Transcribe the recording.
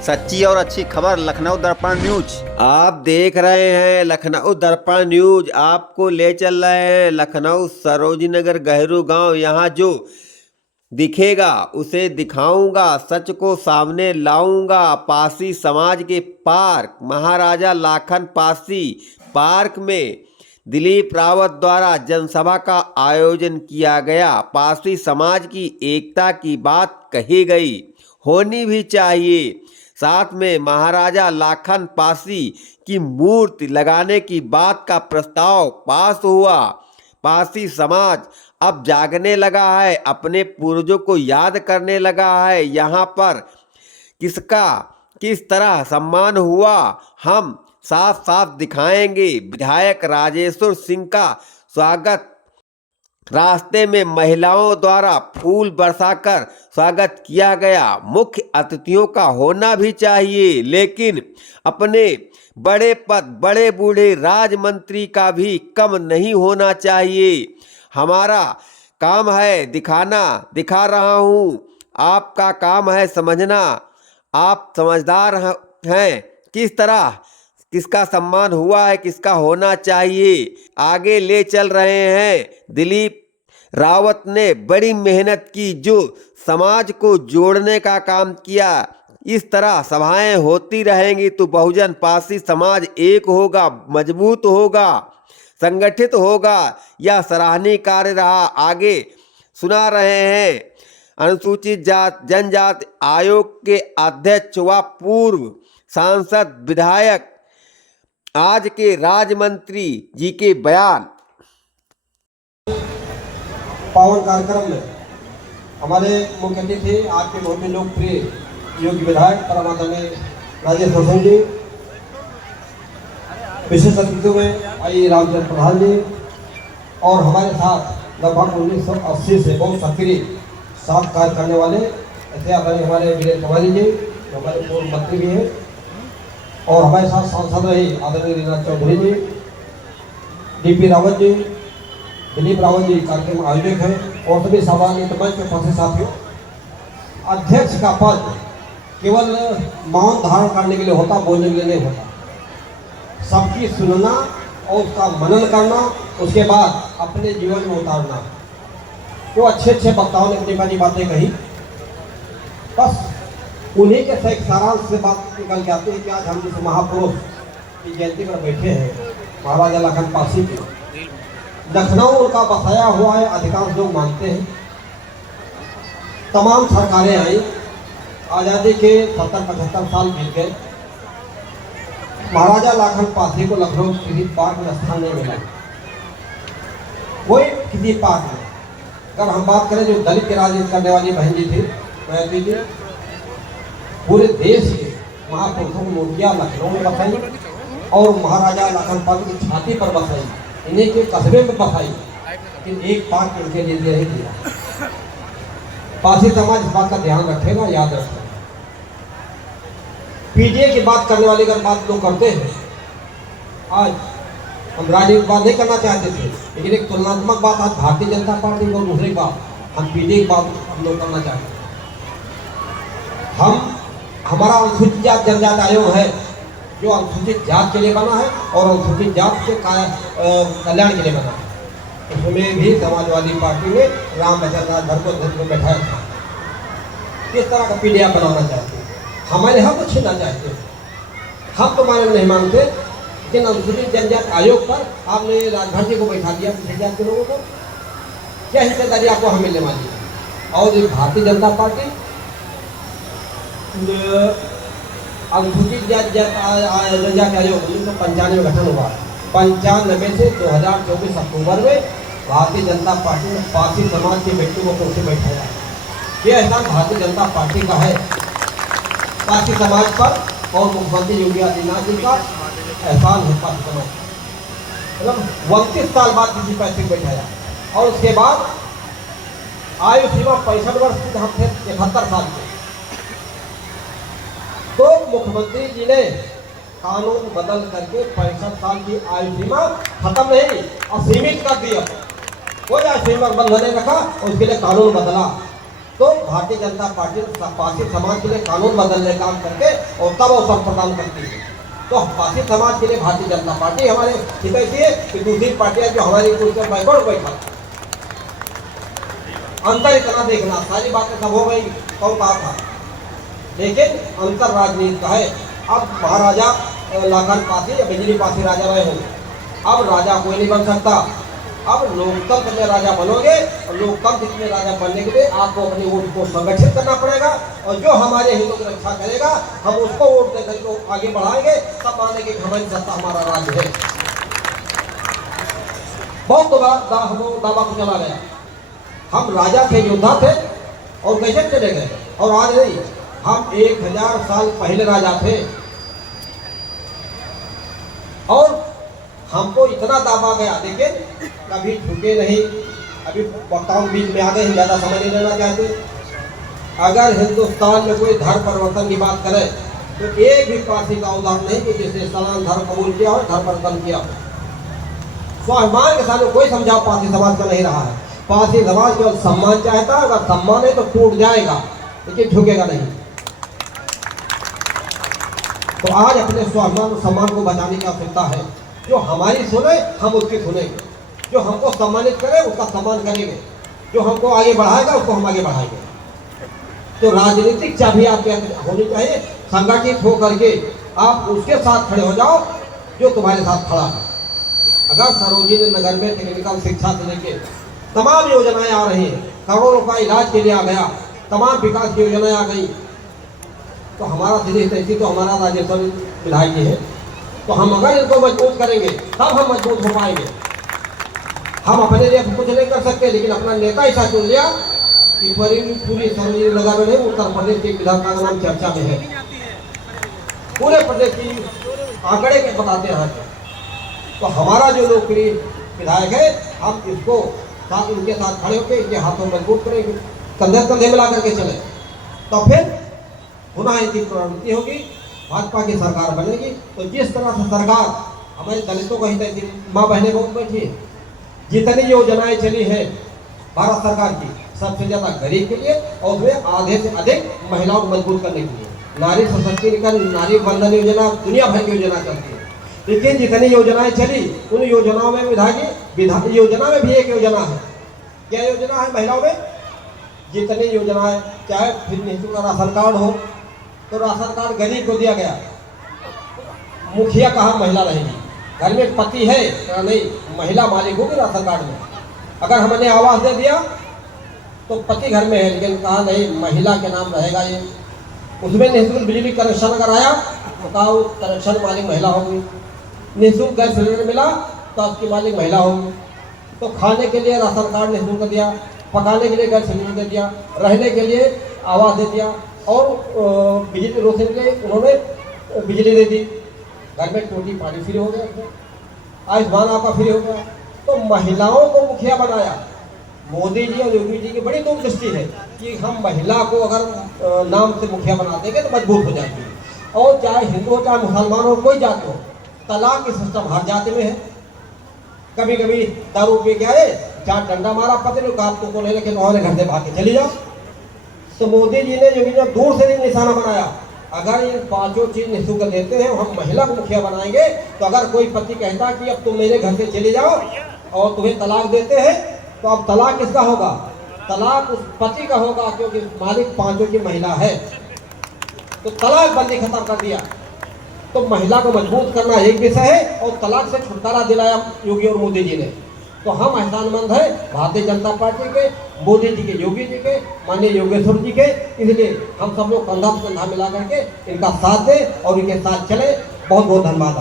सच्ची और अच्छी खबर लखनऊ दर्पण न्यूज। आप देख रहे हैं लखनऊ दर्पण न्यूज। आपको ले चल रहे हैं लखनऊ सरोजिनी नगर गहरू गांव। यहाँ जो दिखेगा उसे दिखाऊंगा, सच को सामने लाऊंगा। पासी समाज के पार्क महाराजा लाखन पासी पार्क में दिलीप रावत द्वारा जनसभा का आयोजन किया गया। पासी समाज की एकता की बात कही गई, होनी भी चाहिए। साथ में महाराजा लाखन पासी की मूर्ति लगाने की बात का प्रस्ताव पास हुआ। पासी समाज अब जागने लगा है, अपने पूर्वजों को याद करने लगा है। यहाँ पर किसका किस तरह सम्मान हुआ हम साफ साफ दिखाएंगे। विधायक राजेश्वर सिंह का स्वागत, रास्ते में महिलाओं द्वारा फूल बरसाकर स्वागत किया गया। मुख्य अतिथियों का होना भी चाहिए, लेकिन अपने बड़े पद बड़े बूढ़े राज मंत्री का भी कम नहीं होना चाहिए। हमारा काम है दिखाना, दिखा रहा हूँ। आपका काम है समझना। आप समझदार हैं किस तरह किसका सम्मान हुआ है, किसका होना चाहिए। आगे ले चल रहे हैं। दिलीप रावत ने बड़ी मेहनत की, जो समाज को जोड़ने का काम किया। इस तरह सभाएं होती रहेंगी तो बहुजन पासी समाज एक होगा, मजबूत होगा, संगठित होगा। यह सराहनीय कार्य रहा। आगे सुना रहे हैं अनुसूचित जात जनजाति आयोग के अध्यक्ष व पूर्व सांसद विधायक आज के राज्य मंत्री जी के बयान। पावन कार्यक्रम में हमारे मुख्य अतिथि आज के बहुत ही लोकप्रिय योग्य विधायक परमादरणीय राजेश्वर सिंह जी, विशेष अतिथियों में आई रामचंद्र प्रधान जी, और हमारे साथ लगभग 1980 से बहुत सक्रिय साफ कार्य करने वाले ऐसे हमारे वीरेंद्र कुमारी जी, जो हमारे पूर्व मंत्री भी हैं, और हमारे साथ सांसद रहे आदरणीय रीना चौधरी जी, डीपी रावत जी, दिलीप रावत जी कार्यक्रम आयोजक हैं, और सभी सामान्य मंच में फंसे साथियों। अध्यक्ष का पद केवल मौन धारण करने के लिए होता, बोलने के लिए नहीं होता। सबकी सुनना और उसका मनन करना, उसके बाद अपने जीवन में उतारना। जो अच्छे अच्छे वक्ताओं ने अपनी अपनी बातें कही, बस उन्हीं के सही सारांश से बात निकल के आती है कि आज हम जिस महापुरुष की जयंती पर बैठे हैं, महाराजा लाखन पासी की, लखनऊ उनका बसाया हुआ है, अधिकांश लोग मानते हैं। तमाम सरकारें आई, आज़ादी के 70-75 साल बीत गए, महाराजा लाखन पासी को लखनऊ किसी पार्क में स्थान नहीं मिला। कोई किसी पार्क में, अगर हम बात करें जो दलित के राजनीति करने वाली बहन जी थी, मैत्री जी, पूरे देश के महापुरुषों की मूर्तियाँ लखनऊ में बसाई और महाराजा लाखन पासी की छाती पर बसाई, इन्हीं के कस्बे में बसाई, लेकिन एक पार्क इनके लिए नहीं दिया। पासी समाज इस बात का ध्यान रखेगा, याद रखेगा। पीडीए की बात करने वाली अगर बात लोग करते हैं, आज हम राजनीतिक बात नहीं करना चाहते थे, लेकिन एक तुलनात्मक बात आज भारतीय जनता पार्टी और दूसरी बात हम पीडीए की बात हम लोग करना चाहते हैं। हमारा अनुसूचित जात जनजाति आयोग है, जो अनुसूचित जात के लिए बना है और अनुसूचित जात के कल्याण के लिए बना है। उसमें भी समाजवादी पार्टी ने राम बचन राजभर को अध्यक्ष में बैठाया था। किस तरह का पीडीएफ बनाना चाहते हैं, हमारे यहाँ को छीनना चाहते हैं। हम तो माने नहीं मानते, लेकिन अनुसूचित जनजाति आयोग पर आपने राजभर जी को बैठा दिया, पिछले जात के लोगों को। क्या हिस्सेदारी आपको हम मिलने वाली है? और एक भारतीय जनता पार्टी अनुसूचित जनजाति आयोग 1995 में गठन हुआ। 95 से 2024 अक्टूबर में भारतीय जनता पार्टी ने पासी समाज के व्यक्ति को कैसे बैठाया। ये एहसान भारतीय जनता पार्टी का है पासी समाज पर, और मुख्यमंत्री योगी आदित्यनाथ जी का एहसान है पासी समाज पर। मतलब 29 साल बाद किसी पैसे को बैठाया, और उसके बाद आयु सीमा 65 वर्ष की हम थे 71 साल के, तो मुख्यमंत्री जी ने कानून बदल करके 65 साल की आयु सीमा खत्म नहीं और सीमित कर दिया। कोई आयु सीमा बंद नहीं रखा, और उसके लिए कानून बदला तो भारतीय जनता पार्टी पारसी समाज के लिए कानून बदलने का काम करके और तब अवसर प्रदान करती है। तो पारसी समाज के लिए भारतीय जनता पार्टी हमारे हितैषी है कि दूसरी पार्टियां जो हमारी कुर्सी पर बैकवर्ड बैठा। अंतर इतना देखना, सारी बातें सब हो गई, कौन कहा था, लेकिन अंतर राजनीति का है। अब महाराजा लाखन पासी या बिजली पासी राजा रहे होंगे, अब राजा कोई नहीं बन सकता। अब लोकतंत्र में राजा बनोगे और लोकतंत्र में राजा बनने के लिए आपको अपने वोट को संगठित करना पड़ेगा और जो हमारे हितों की रक्षा करेगा हम उसको वोट देकर को आगे बढ़ाएंगे, तब मानेंगे कि हमारी सत्ता हमारा राज्य है। बहुत दावा को चला गया, हम राजा थे, योद्धा थे और कैसे चले गए, और आज नहीं, हम 1000 साल पहले राजा थे और हमको इतना दाबा गया, लेकिन कभी झुके नहीं। अभी वक्ताओं के बीच में आ गए, ज़्यादा समय नहीं लेना चाहते। अगर हिंदुस्तान में कोई धर्म परिवर्तन की बात करे तो एक भी पार्टी का उदाहरण नहीं कि जिसने सनातन धर्म कबूल किया हो, धर्म परिवर्तन किया हो। स्वाभिमान के साथ कोई समझाव पारसी समाज का नहीं रहा है। पारसी समाज केवल सम्मान चाहता है, अगर सम्मान है तो टूट जाएगा, लेकिन झुकेगा नहीं। तो आज अपने स्वाभिमान और सम्मान को बचाने की आवश्यकता है। जो हमारी सुने हम उसकी सुनेंगे, जो हमको सम्मानित करे उसका सम्मान करेंगे, जो हमको आगे बढ़ाएगा उसको हम आगे बढ़ाएंगे। तो राजनीतिक चाबी आपके होनी चाहिए, संगठित होकर के आप उसके साथ खड़े हो जाओ जो तुम्हारे साथ खड़ा है। अगर सरोजिनी नगर में टेक्निकल शिक्षा से लेके तमाम योजनाएं आ रही हैं, करोड़ों रुपया इलाज के लिए आ गया, तमाम विकास की योजनाएं आ गई, तो हमारा सीधी तैसी तो हमारा राजेश्वर विधायक जी है, तो हम अगर इनको मजबूत करेंगे तब हम मजबूत हो पाएंगे। हम अपने लिए कुछ नहीं कर सकते, लेकिन अपना नेता ऐसा चुन लिया कि पूरी सरोजिनी नगर में नहीं, उत्तर प्रदेश के विधायक का नाम चर्चा में है, पूरे प्रदेश की आंकड़े के बताते हैं। तो हमारा जो लोकप्रिय विधायक है, हम इसको साथ इनके साथ खड़े होकर इनके हाथों मजबूत करेंगे, कंधे कंधे मिला करके चले, तो फिर पुनः इनकी प्रवृत्ति होगी, भाजपा की सरकार बनेगी। तो जिस तरह से सरकार हमारे दलितों को ही माँ बहनें बहुत बैठी है, जितनी योजनाएं चली है भारत सरकार की, सबसे ज़्यादा गरीब के लिए और उसमें आधे से अधिक महिलाओं को मजबूत करने के लिए नारी सशक्तिकरण, नारी बंधन योजना, दुनिया भर की योजना चलती है। लेकिन जितनी योजनाएं चली उन योजनाओं में विधायक योजना में भी एक योजना है। क्या योजना है महिलाओं में? जितनी योजनाएं, चाहे फिर निःशुल्क का राशन कार्ड हो, तो राशन कार्ड गरीब को दिया गया, मुखिया कहाँ महिला रहेगी, घर में पति है या नहीं, महिला मालिक होगी राशन कार्ड में। अगर हमने आवास दे दिया तो पति घर में है, लेकिन कहा नहीं महिला के नाम रहेगा ये। उसमें निःशुल्क बिजली कनेक्शन अगर आया तो कहा वो कनेक्शन मालिक महिला होगी। निःशुल्क गैस सिलेंडर मिला तो उसकी मालिक महिला होगी। तो खाने के लिए राशन कार्ड निःशुल्क दिया, पकाने के लिए गैस सिलेंडर दे दिया, रहने के लिए आवास दे दिया और बिजली रोशनी के लिए उन्होंने बिजली दे दी। घर में टोटी पानी फ्री हो गया, आयुष्मान आपका फ्री हो गया। तो महिलाओं को मुखिया बनाया। मोदी जी और योगी जी की बड़ी दूरदृष्टि है कि हम महिला को अगर नाम से मुखिया बना देंगे तो मजबूत हो जाती है। और चाहे हिंदू हो चाहे मुसलमान हो, कोई जाति हो, तलाक की सिस्टम हर जाति में है। कभी कभी दारू पी के आए, चार डंडा मारा पति ने, कहा तुमको नहीं, लेकिन उन्होंने घर से भाग के चली जाओ। तो मोदी जी ने योगी जी दूर से निशाना बनाया, अगर ये पांचों चीज निःशुल्क देते हैं, हम महिला को मुखिया बनाएंगे, तो अगर कोई पति कहता कि अब तुम मेरे घर से चले जाओ और तुम्हें तलाक देते हैं, तो अब तलाक किसका होगा? तलाक उस पति का होगा, क्योंकि मालिक पांचों की महिला है। तो तलाक बंदी खत्म कर दिया। तो महिला को मजबूत करना एक विषय है और तलाक से छुटकारा दिलाया योगी और मोदी जी ने। तो हम एहसानमंद हैं भारतीय जनता पार्टी के, मोदी जी के, योगी जी के, माननीय योगेश्वर जी के। इसलिए हम सब लोग कंधा से कंधा मिला करके इनका साथ दें और इनके साथ चले। बहुत बहुत धन्यवाद।